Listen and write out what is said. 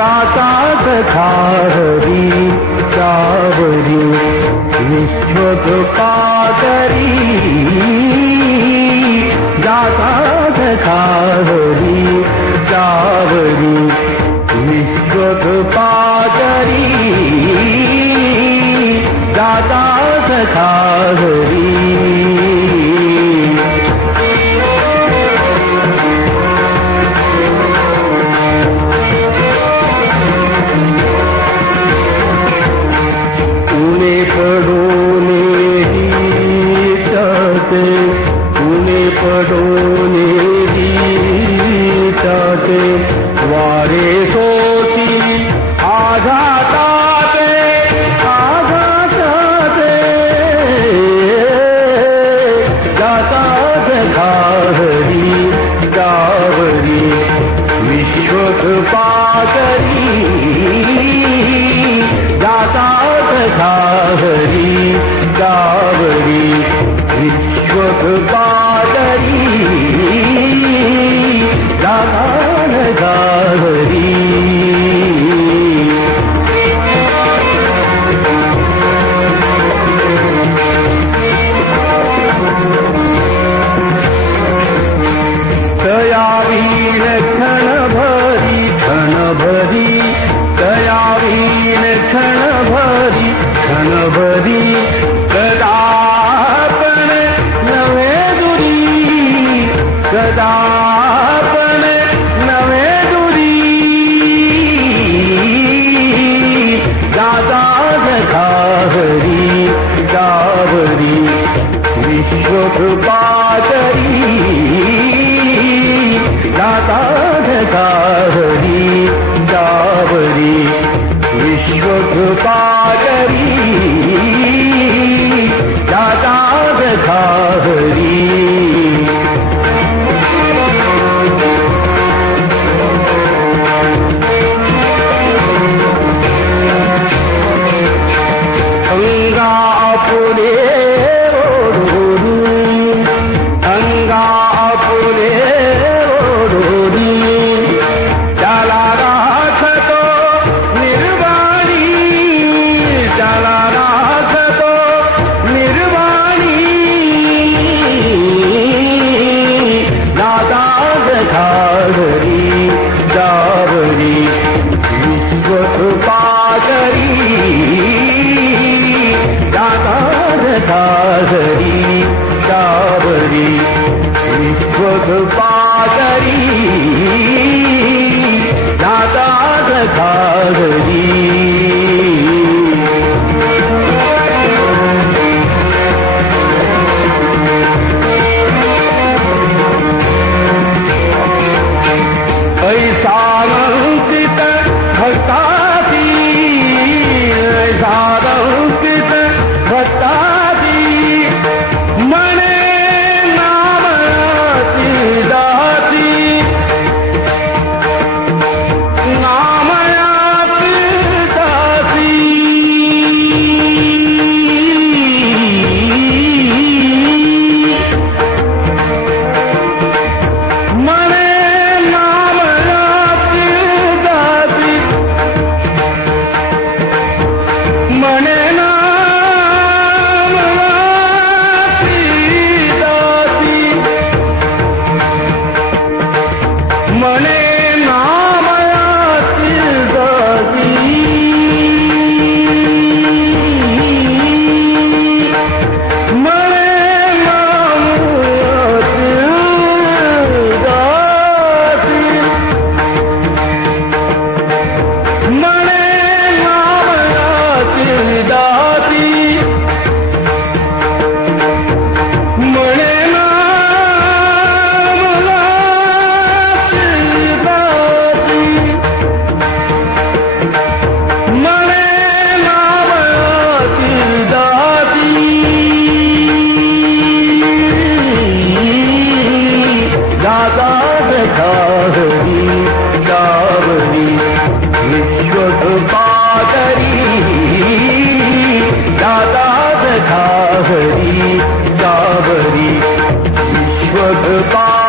दाता सखा हरी सावरी विश्वकृपाकरी दाता सखा हरी सावरी विश्वकृपाकरी दाता सखा हरी वारे सोची आघाताते दाता सखा हरी सावरी विश्वकृपाकरी दाता सखा हरी सावरी विश्वकृपाकरी दाता सखा हरी तया वीण क्षण भरी तया वीण क्षण भरी कदापण नवे दुरी कदापण नवे दुरी दाता सखा हरी सावरी विश्वकृपाकरी दाता सखा हरी सावरी विश्वकृपाकरी दाता सखा हरी विश्वकृपाकरी दाता सखा हरी ऐसा अंकित भक्तासी ऐसा अंकित भक्तासी मने दाता सखा हरी सावरी विश्वकृपा